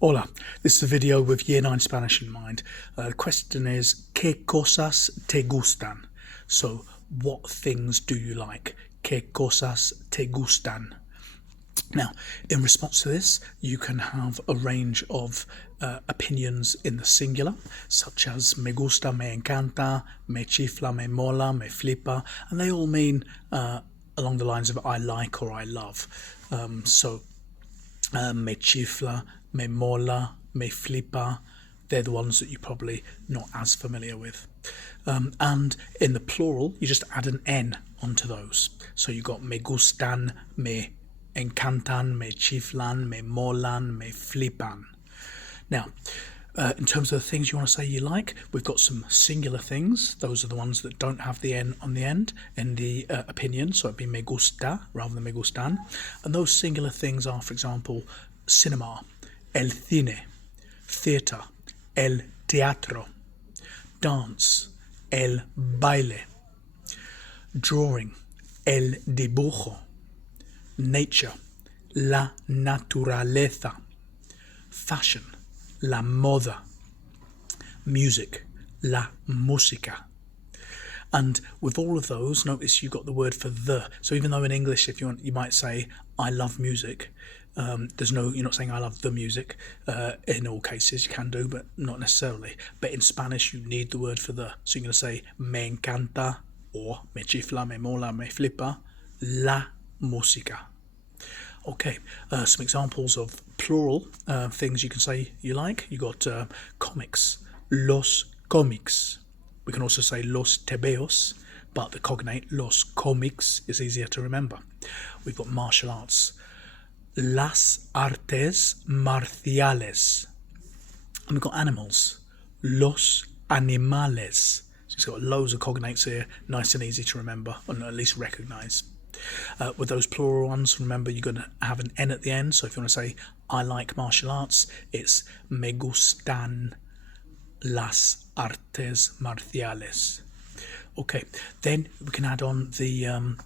Hola, this is a video with Year 9 Spanish in mind. The question is, ¿Qué cosas te gustan? So, what things do you like? ¿Qué cosas te gustan? Now, in response to this, you can have a range of opinions in the singular, such as me gusta, me encanta, me chifla, me mola, me flipa, and they all mean along the lines of I like or I love. Me chifla, me mola, me flipa, they're the ones that you're probably not as familiar with. And in the plural, you just add an N onto those. So you got me gustan, me encantan, me chiflan, me molan, me flipan. Now, in terms of the things you want to say you like, we've got some singular things. Those are the ones that don't have the N on the end in the opinion, so it'd be me gusta rather than me gustan. And those singular things are, for example, cinema, el cine, theatre, el teatro, dance, el baile, drawing, el dibujo, nature, la naturaleza, fashion, la moda, music, la música. And with all of those, notice you got the word for the. So even though in English, if you want, you might say I love music. You're not saying I love the music. In all cases, you can do, but not necessarily. But in Spanish, you need the word for the. So you're going to say me encanta or me chifla, me mola, me flipa, la música. Okay, some examples of plural things you can say you like. You got comics, los cómics. We can also say los tebeos, but the cognate los cómics is easier to remember. We've got martial arts, las artes marciales. And we've got animals, los animales. So it's got loads of cognates here, nice and easy to remember, and at least recognise. With those plural ones, remember you're going to have an N at the end. So if you want to say I like martial arts, it's me gustan las artes marciales. Okay, then we can add on the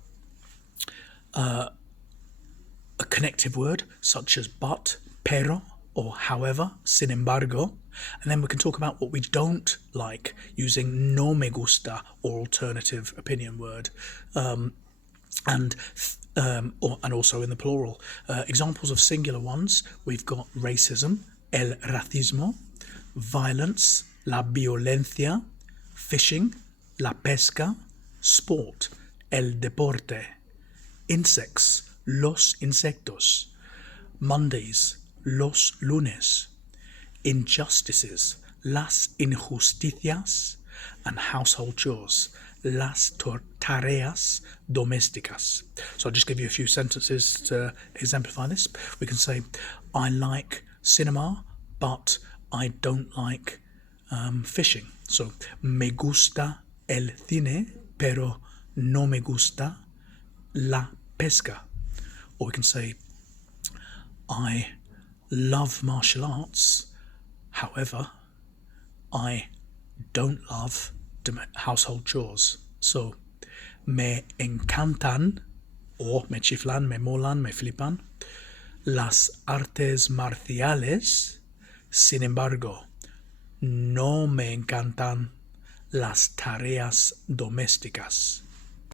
a connective word such as but, pero, or however, sin embargo. And then we can talk about what we don't like using no me gusta or alternative opinion word. And also in the plural. Examples of singular ones, we've got racism, el racismo, violence, la violencia, fishing, la pesca, sport, el deporte, insects, los insectos, Mondays, los lunes, injustices, las injusticias, and household chores, las tareas domésticas. So I'll just give you a few sentences to exemplify this. We can say, I like cinema, but I don't like fishing. So, me gusta el cine, pero no me gusta la pesca. Or we can say, I love martial arts, however, I don't love household chores. So, me encantan, or me chiflan, me molan, me flipan, las artes marciales. Sin embargo, no me encantan las tareas domésticas.